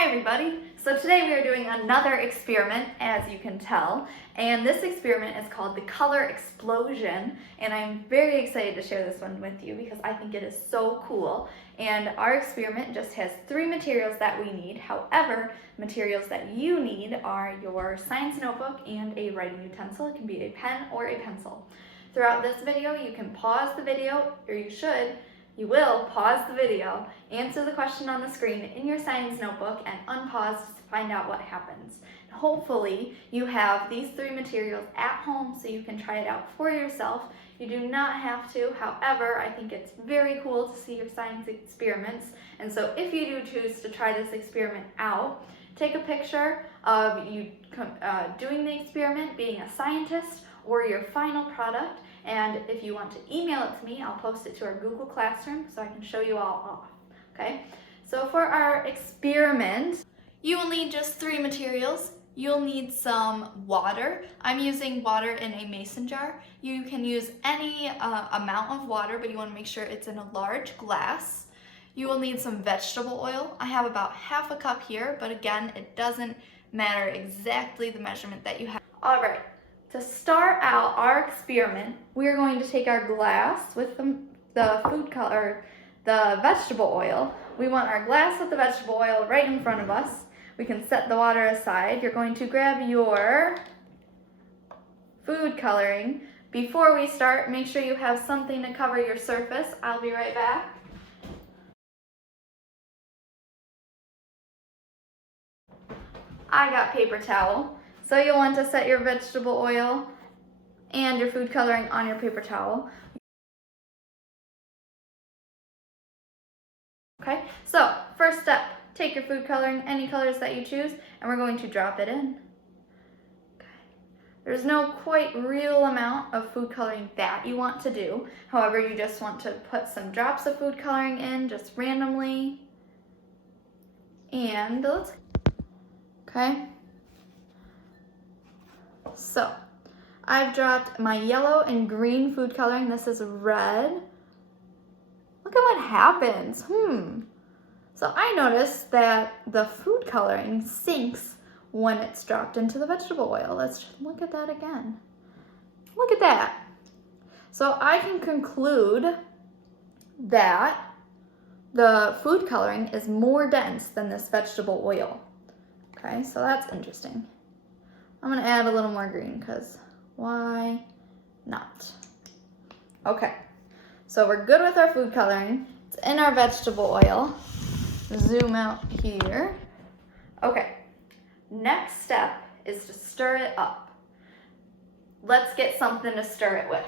Hi everybody! So today we are doing another experiment, as you can tell, and this experiment is called the Color Explosion, and I'm very excited to share this one with you because I think it is so cool. And our experiment just has 3 materials that we need. However, materials that you need are your science notebook and a writing utensil. It can be a pen or a pencil. Throughout this video, you can pause the video, or you will pause the video, answer the question on the screen in your science notebook, and unpause to find out what happens. Hopefully, you have these 3 materials at home so you can try it out for yourself. You do not have to. However, I think it's very cool to see your science experiments. And so if you do choose to try this experiment out, take a picture of you doing the experiment, being a scientist, or your final product. And if you want to email it to me, I'll post it to our Google Classroom so I can show you all off. Okay? So for our experiment, you will need just 3 materials. You'll need some water. I'm using water in a mason jar. You can use any amount of water, but you want to make sure it's in a large glass. You will need some vegetable oil. I have about half a cup here, but again, it doesn't matter exactly the measurement that you have. All right. To start out our experiment, we're going to take our glass with the food color, the vegetable oil. We want our glass with the vegetable oil right in front of us. We can set the water aside. You're going to grab your food coloring. Before we start, make sure you have something to cover your surface. I'll be right back. I got paper towel. So you'll want to set your vegetable oil and your food coloring on your paper towel. Okay, so first step, take your food coloring, any colors that you choose, and we're going to drop it in. Okay. There's no quite real amount of food coloring that you want to do. However, you just want to put some drops of food coloring in just randomly. And okay. So, I've dropped my yellow and green food coloring. This is red. Look at what happens. So I noticed that the food coloring sinks when it's dropped into the vegetable oil. Let's just look at that again. Look at that. So I can conclude that the food coloring is more dense than this vegetable oil. Okay, so that's interesting. I'm gonna add a little more green because why not? Okay, so we're good with our food coloring. It's in our vegetable oil. Zoom out here. Okay, next step is to stir it up. Let's get something to stir it with.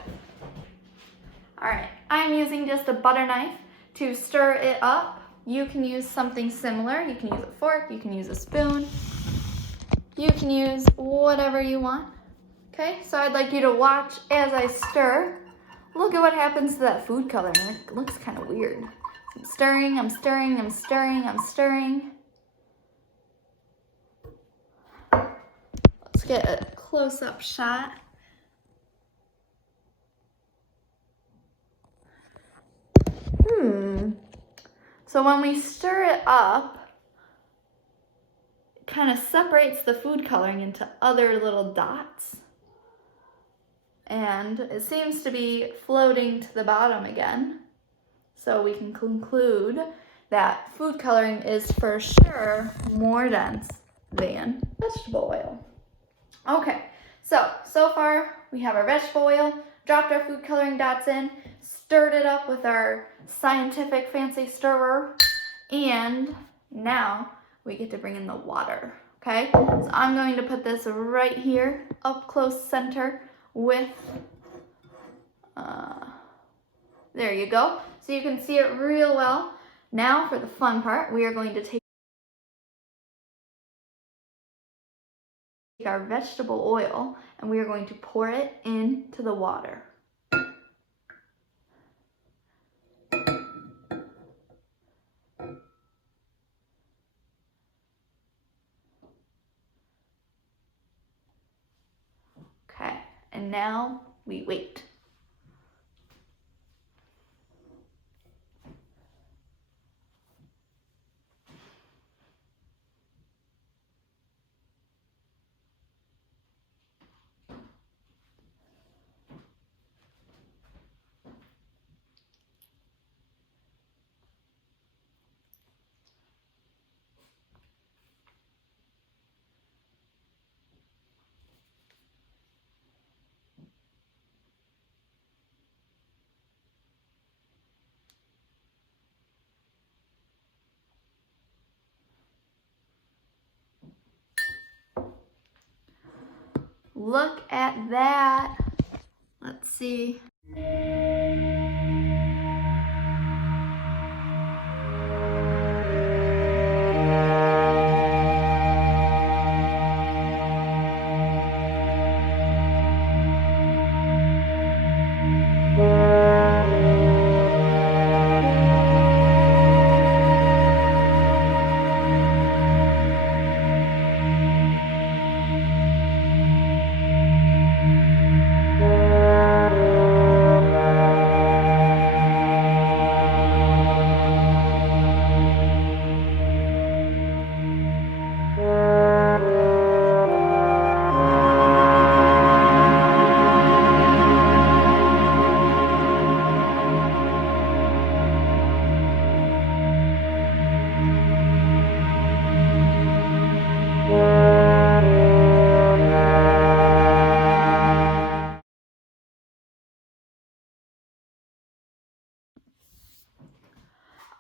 All right, I'm using just a butter knife to stir it up. You can use something similar. You can use a fork, you can use a spoon. You can use whatever you want. Okay, so I'd like you to watch as I stir. Look at what happens to that food coloring. It looks kind of weird. I'm stirring, I'm stirring, I'm stirring, I'm stirring. Let's get a close-up shot. So when we stir it up, kind of separates the food coloring into other little dots, and it seems to be floating to the bottom again, so we can conclude that food coloring is for sure more dense than vegetable oil. Okay, so far we have our vegetable oil, dropped our food coloring dots in, stirred it up with our scientific fancy stirrer, and now we get to bring in the water, okay? So I'm going to put this right here, up close center with, there you go. So you can see it real well. Now for the fun part, we are going to take our vegetable oil and we are going to pour it into the water. Okay, and now we wait. look at that. Let's see.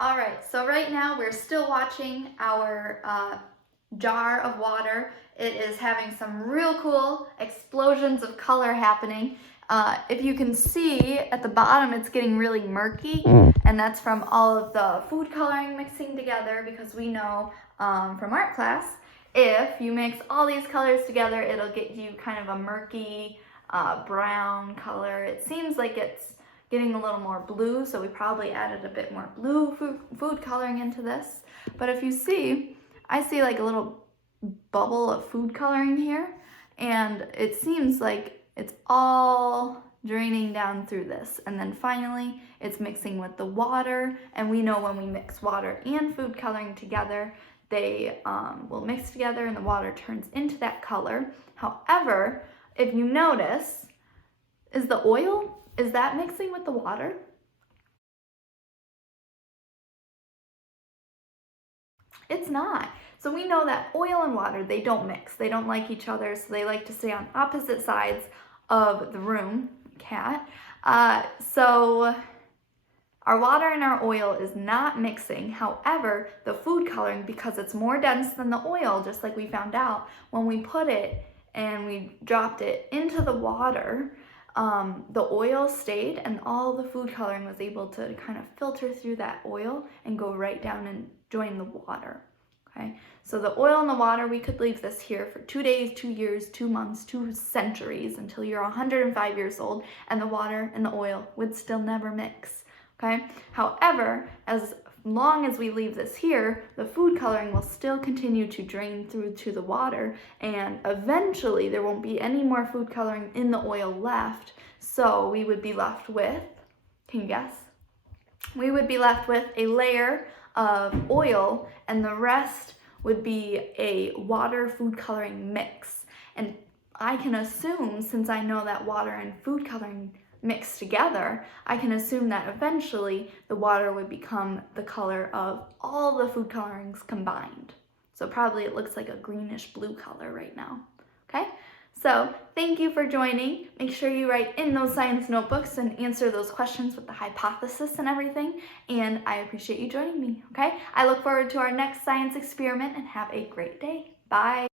All right, so right now we're still watching our jar of water. It is having some real cool explosions of color happening. If you can see at the bottom, it's getting really murky, and that's from all of the food coloring mixing together, because we know from art class, if you mix all these colors together, it'll get you kind of a murky brown color. It seems like it's getting a little more blue, so we probably added a bit more blue food coloring into this. But if you see, I see like a little bubble of food coloring here, and it seems like it's all draining down through this, and then finally it's mixing with the water, and we know when we mix water and food coloring together, they will mix together and the water turns into that color. However, if you notice, is the oil, is that mixing with the water? It's not. So we know that oil and water, they don't mix. They don't like each other, so they like to stay on opposite sides of the room, cat. So our water and our oil is not mixing. However, the food coloring, because it's more dense than the oil, just like we found out, when we put it and we dropped it into the water, the oil stayed, and all the food coloring was able to kind of filter through that oil and go right down and join the water. Okay, so the oil and the water, we could leave this here for 2 days, 2 years, 2 months, 2 centuries, until you're 105 years old, and the water and the oil would still never mix. Okay, however, as long as we leave this here, the food coloring will still continue to drain through to the water, and eventually there won't be any more food coloring in the oil left. So we would be left with, can you guess? We would be left with a layer of oil, and the rest would be a water food coloring mix. And I can assume, since I know that water and food coloring mixed together, I can assume that eventually the water would become the color of all the food colorings combined. So probably it looks like a greenish blue color right now. Okay, so thank you for joining. Make sure you write in those science notebooks and answer those questions with the hypothesis and everything, and I appreciate you joining me. Okay, I look forward to our next science experiment, and have a great day. Bye.